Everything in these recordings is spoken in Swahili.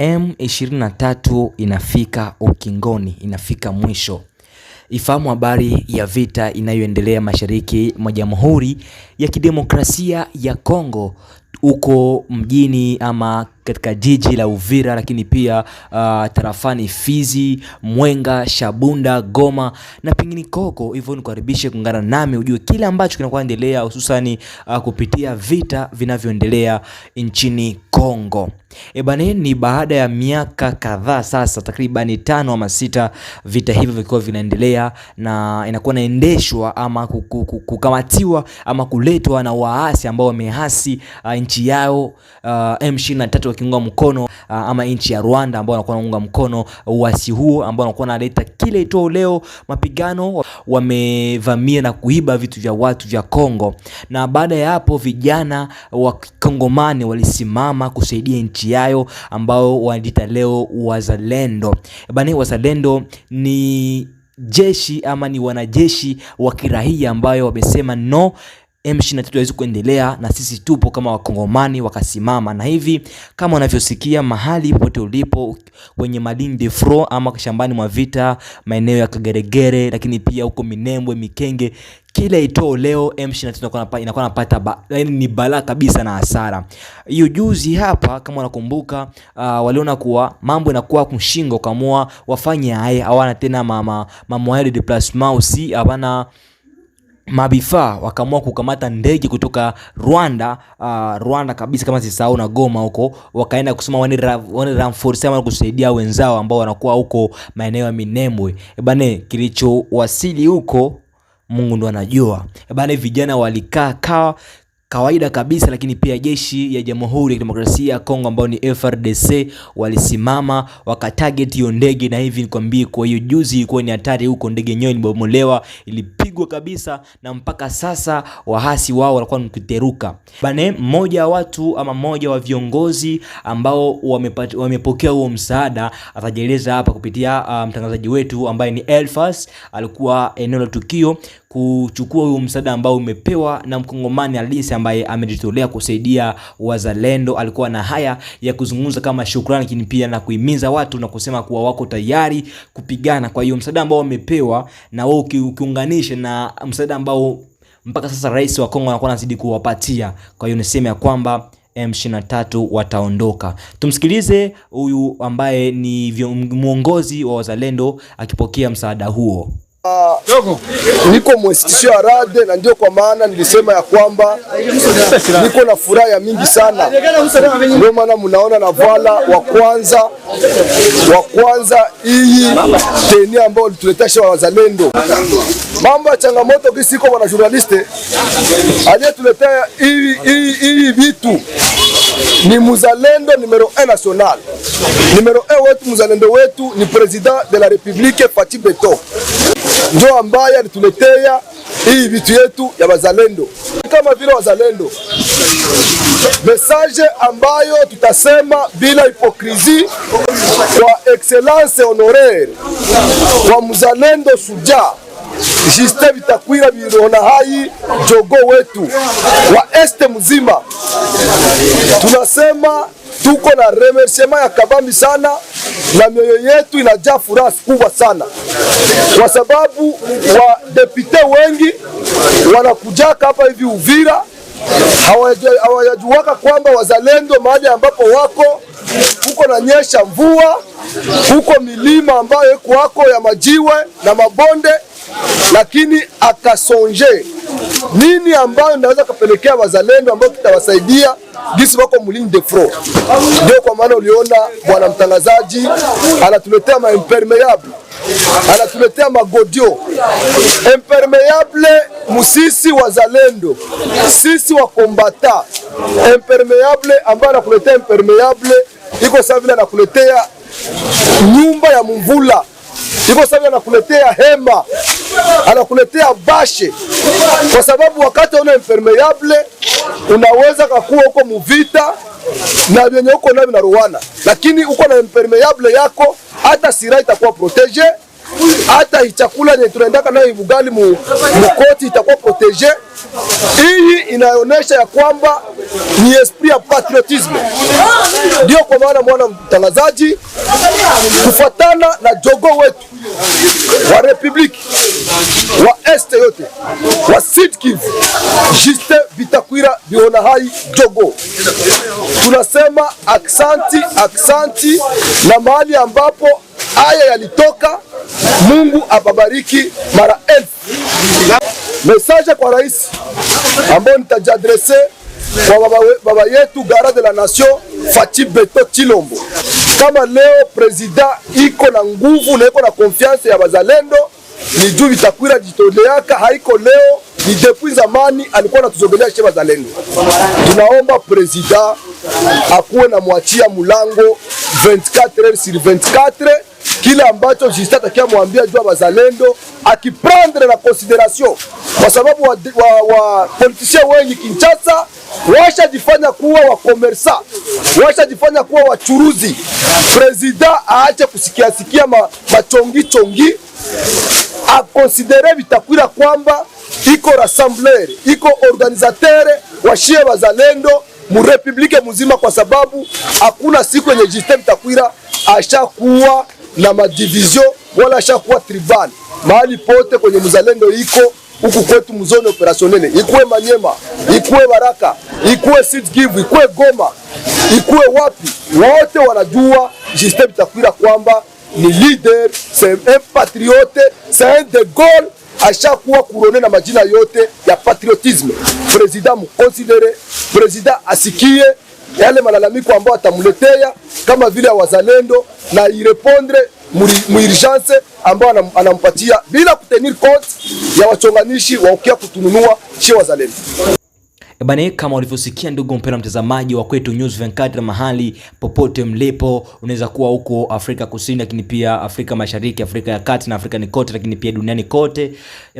M23 inafika ukingoni, inafika mwisho. Ifahamu habari ya vita inayoendelea mashariki mwa Jamhuri ya Kidemokrasia ya Kongo, uko mjini ama katika jiji la Uvira, lakini pia tarafani Fizi, Mwenga, Shabunda, Goma na pengine Koko. Hivyo nikukaribishe kuungana nami ujue kile ambacho kinaendelea, hususani kupitia vita vinavyoendelea nchini Kongo. Ni baada ya miaka kadhaa sasa, takriban 5 ama 6, vita hivyo vilikuwa vinaendelea na inakuwa inaendeshwa ama kukamatiwa ama kuletwa na waasi ambao wamehasi nchi yao, M23 wakiunga mkono ama nchi ya Rwanda ambao wanakuwa wanaunga mkono uasi huo ambao wanakuwa wanaleta kile itoo leo mapigano. Wamevamia na kuiba vitu vya watu vya Kongo, na baada ya hapo vijana wa Kongomani walisimama kusaidia nchi yao ambao wanajiita leo wazalendo. Wazalendo ni jeshi ama ni wanajeshi wa kiraia ambayo wamesema no, M23 haiwezi kuendelea na sisi tupo kama Wakongomani, wakasimama. Na hivi kama unavyosikia mahali pote ulipo kwenye Madini de Fro ama shambani mwa vita, maeneo ya Kageregere, lakini pia huko Minembwe, Mikenge, kila itoo leo M23 inakuwa napata ni balaa kabisa na hasara. Hiyo juzi hapa kama unakumbuka, waliona kuwa mambo inakuwa kumshingo, kamua wafanye haya, hawana tena mamoyale de placement aussi, hawana mabifaa, wakaamua kukamata ndege kutoka Rwanda kabisa kama sisahau, na Goma huko, wakaenda kusema wani reinforce ama kusaidia wenzao ambao wanakuwa huko maeneo ya Minembwe. Kilichowasili huko Mungu ndo anajua. Vijana walikaa kawaida kabisa, lakini pia jeshi ya Jamhuri ya Kidemokrasia ya Kongo ambao ni FRDC walisimama wakatarget hiyo ndege. Na hivi nikwambie, kwa hiyo juzi ilikuwa ni hatari huko, ndege yenyewe ilibomolewa, ilipigwa kabisa, na mpaka sasa wahasi wao walikuwa nikiteruka. Mmoja wa watu ama mmoja wa viongozi ambao wamepokea huo msaada atajeleza hapa kupitia mtangazaji wetu ambaye ni Elfas. Alikuwa eneo la tukio kuchukua huo msaada ambao umepewa na Mkongomani halisi ambaye amejitolea kusaidia wazalendo. Alikuwa na haya ya kuzungumza kama shukrani, lakini pia na kuhimiza watu na kusema kuwa wako tayari kupigana. Kwa hiyo msaada ambao wamepewa na wao ukiunganisha na msaada ambao mpaka sasa rais wa Kongo anakuwa anazidi kuwapatia, kwa hiyo niseme ya kwamba M23 wataondoka. Tumsikilize huyu ambaye ni muongozi wa wazalendo akipokea msaada huo. Niko mwestisho ya rade, na ndio kwa maana nilisema ya kwamba niko na furaha ya mingi sana. Ndio maana mnaona na vala wa kwanza hii teni ambao tuletasha wazalendo. Mambo ya changamoto kisi iko wana journaliste aliyetuletea hii vitu ni muzalendo numero 1 national. Numero 1 wetu, muzalendo wetu ni President de la Republique Fathi Beto, ndio ambaye alituletea hii vitu yetu ya wazalendo. Kama vile wazalendo, message ambayo tutasema bila hipokrisi kwa excellence honoraire kwa muzalendo suja Justin Bitakwira Birona hai jogo wetu wa este mzima, tunasema tuko na remerciement ya kabambi sana, na mioyo yetu inajaa furaha kubwa sana, kwa sababu wa depute wengi wanakujaka hapa hivi Uvira, hawajajuaka kwamba wazalendo mahali ambapo wako huko na nyesha mvua, huko milima ambayo iko wako ya majiwe na mabonde, lakini akasonje nini ambayo naweza kupelekea wazalendo ambao kitawasaidia gisi wako Madini de Fro. Ndio kwa maana uliona bwana mtangazaji anatuletea impermeable, anatuletea magodio impermeable. Musisi wazalendo, sisi wa kombata impermeable, ambayo anakuletea impermeable iko sawa vile anakuletea nyumba ya mvula, iko sawa anakuletea hema, anakuletea bashe, kwa sababu wakati una impermeable unaweza kakuwa uko muvita na vyenye uko navyo na ruwana, lakini uko na impermeable yako hata sira itakuwa protege, hata chakula yenye tunaendaka nayo Ibugali mukoti itakuwa protege. Hii inaonyesha ya kwamba ni esprit ya patriotisme. Ndio kwa maana mwana mtangazaji, kufuatana na jogo wetu wa Republiki wa Este yote wa Sud Kivu, Justin Bitakwira Bihonahai Jogo, tunasema aksanti na mahali ambapo haya yalitoka. Mungu ababariki mara elfu. Message kwa rais ambao nitajadrese kwa baba yetu Gara de la Nation Fachi Beto Chilombo. Kama leo president iko na nguvu na iko na confiance ya bazalendo, ni juu Bitakwira jitoleaka, haiko leo, ni depuis zamani alikuwa anatuzogelea sheba bazalendo. Tunaomba president akuwe na mwachia mulango 24h/24, kila ambacho Justin atakia mwambia juu bazalendo akiprendre na consideration, kwa sababu wa politiciens wengi Kinshasa washajifanya kuwa wa komersa, washajifanya kuwa wachuruzi. President aache kusikia machongi, akonsidere Bitakwira kwamba iko rassembler, iko organisateur wa shie bazalendo mu republike muzima, kwa sababu hakuna siku yenye Justin Bitakwira ashakuwa na madivision wala ashakuwa tribal. Mahali pote kwenye muzalendo iko huku kwetu mzone operationele, ikuwe Manyema, ikuwe Baraka, ikuwe Sud Kivu, ikuwe Goma, ikuwe wapi, wote wanajua Justin Bitakwira kwamba ni leader, c'est un patriote, c'est un de Gaulle, ashakuwa kurone na majina yote ya patriotisme. President mukonsidere, president asikie yale malalamiko ambao atamuletea kama vile wazalendo, na irepondre muurgence ambao anampatia bila kutenir compte ya wachonganishi waokia kutununua shi wazalendo. Bane, kama ulivyosikia ndugu mpendwa mtazamaji wa Kwetu News 24, mahali popote mlipo, unaweza kuwa huko Afrika Kusini, lakini pia Afrika Mashariki, Afrika ya Kati na Afrika ni kote, lakini pia duniani kote.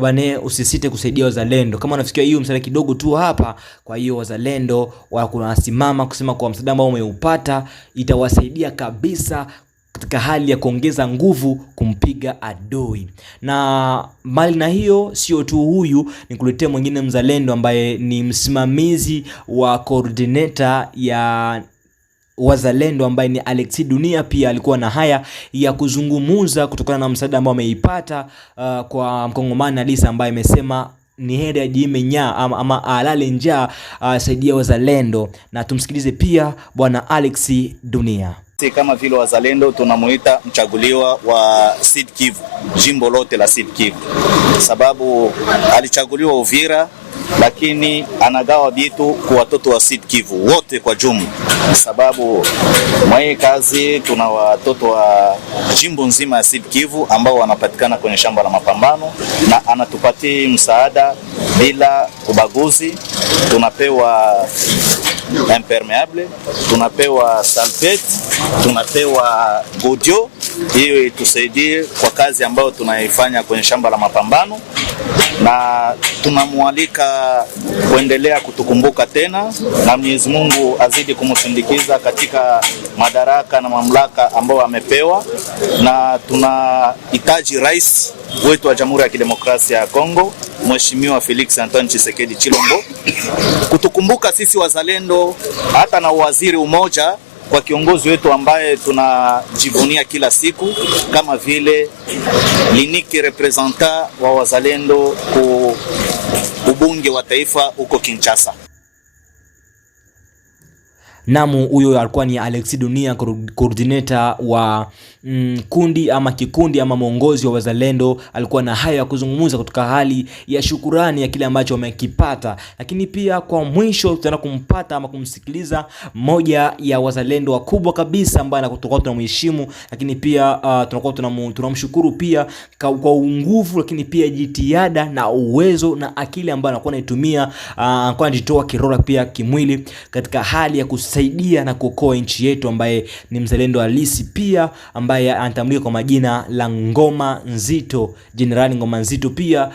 Bane, usisite kusaidia wazalendo. Kama unafikia hiyo msaada kidogo tu hapa, kwa hiyo wazalendo wanasimama kusema kwa msaada ambao umeupata itawasaidia kabisa katika hali ya kuongeza nguvu kumpiga adui. Na mali na hiyo sio tu huyu, nikuletea mwingine mzalendo ambaye ni msimamizi wa coordinator ya wazalendo ambaye ni Alexis Dunia. Pia alikuwa na haya ya kuzungumuza kutokana na msaada ambao ameipata kwa mkongomani Alisa, ambaye amesema ni heri ajime nya ama alale njaa, saidia wazalendo. Na tumsikilize pia bwana Alexis Dunia. Kama vile wazalendo tunamuita mchaguliwa wa Sud Kivu, jimbo lote la Sud Kivu, sababu alichaguliwa Uvira, lakini anagawa vitu kwa watoto wa Sud Kivu wote kwa jumla, sababu mwaye kazi tuna watoto wa jimbo nzima ya Sud Kivu ambao wanapatikana kwenye shamba la mapambano, na anatupatia msaada bila ubaguzi. Tunapewa impermeable, tunapewa salpet, tunapewa godio. Hiyo itusaidie kwa kazi ambayo tunaifanya kwenye shamba la mapambano, na tunamwalika kuendelea kutukumbuka tena, na Mwenyezi Mungu azidi kumsindikiza katika madaraka na mamlaka ambayo amepewa. Na tunahitaji rais wetu wa Jamhuri ya Kidemokrasia ya Kongo, Mheshimiwa Felix Antoine Tshisekedi Chilombo, kutukumbuka sisi wazalendo, hata na waziri umoja kwa kiongozi wetu ambaye tunajivunia kila siku, kama vile liniki representant wa wazalendo ku ubunge wa taifa huko Kinshasa. Namu huyo alikuwa ni Alexis Dunia, coordinator wa kundi ama kikundi ama mwongozi wa wazalendo. Alikuwa na haya ya kuzungumza kutoka hali ya shukurani ya kile ambacho wamekipata. Lakini pia kwa mwisho tutaenda kumpata ama kumsikiliza moja ya wazalendo wakubwa kabisa ambaye anakutoka tunamheshimu, lakini pia tunakuwa tunamshukuru pia kwa nguvu, lakini pia jitihada na uwezo na akili ambayo anakuwa anaitumia, anakuwa anajitoa kiroho pia kimwili katika hali ya kusaidia na kuokoa nchi yetu, ambaye ni mzalendo halisi pia, ambaye anatambulika kwa majina la Ngoma Nzito. Jenerali Ngoma Nzito pia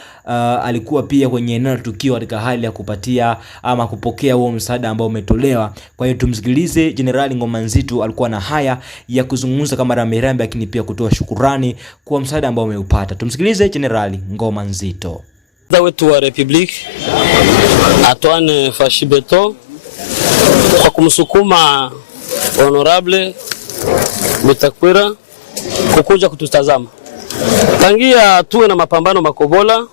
alikuwa pia kwenye eneo la tukio katika hali ya kupatia ama kupokea huo msaada ambao umetolewa. Kwa hiyo tumsikilize Jenerali Ngoma Nzito, alikuwa na haya ya kuzungumza kama rambirambi, lakini pia kutoa shukurani kwa msaada ambao umeupata. Tumsikilize Jenerali Ngoma Nzito. Wetu wa Republic Antoine Fashibeto kwa kumsukuma Honorable Mutakwira kukuja kututazama. Tangia tuwe na mapambano Makobola,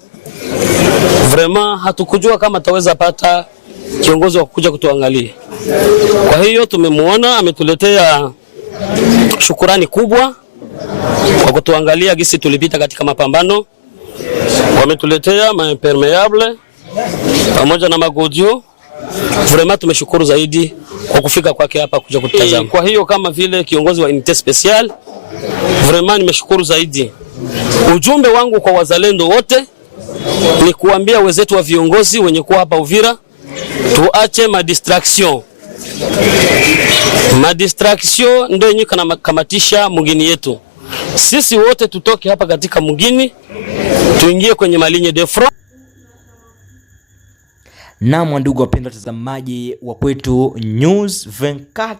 vraiment hatukujua kama taweza pata kiongozi wa kukuja kutuangalia. Kwa hiyo tumemuona, ametuletea shukurani kubwa kwa kutuangalia gisi tulipita katika mapambano. Wametuletea maimpermeable pamoja na magodio. Vraiment tumeshukuru zaidi kwa kufika kwake hapa kuja kutazama. Kwa hiyo kama vile kiongozi wa unité special, vraiment nimeshukuru zaidi. Ujumbe wangu kwa wazalendo wote ni kuambia wenzetu wa viongozi wenye kuwa hapa Uvira, tuache madistraction. Madistraction ndio yenye kamatisha mugini yetu. Sisi wote tutoke hapa katika mugini, tuingie kwenye malinye de front. Naam, ndugu wapendwa watazamaji wa kwetu News 24,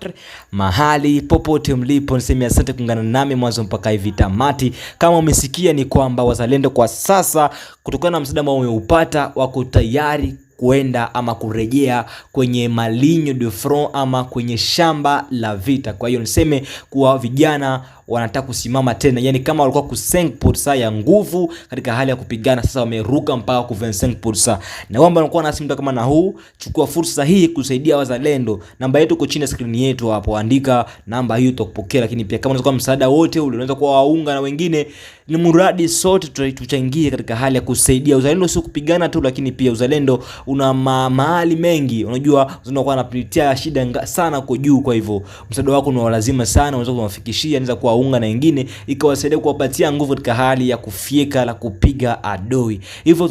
mahali popote mlipo, niseme asante kuungana nami mwanzo mpaka hivi tamati. Kama umesikia ni kwamba wazalendo kwa sasa, kutokana na msaada ambao umeupata, wako tayari kuenda ama kurejea kwenye malinyo de front ama kwenye shamba la vita. Kwa hiyo niseme kuwa vijana wanataka kusimama tena, yani kama walikuwa ku 5% ya nguvu katika hali ya kupigana, sasa wameruka mpaka ku 25%. Na wamba wanakuwa na simu kama na huu, chukua fursa hii kusaidia wazalendo. Namba yetu iko chini ya screen yetu hapo, andika namba hiyo tukupokea. Lakini pia kama unataka msaada wote ule, unaweza kuwa waunga na wengine, ni muradi sote tuchangie katika hali ya kusaidia uzalendo. Sio kupigana tu, lakini pia uzalendo una mahali mengi. Unajua unakuwa unapitia shida sana kwa juu, kwa hivyo msaada wako ni lazima sana. Unaweza kuwafikishia, anaweza kuwaunga na wengine, ikawasaidia kuwapatia nguvu katika hali ya kufieka la kupiga adui. Hivyo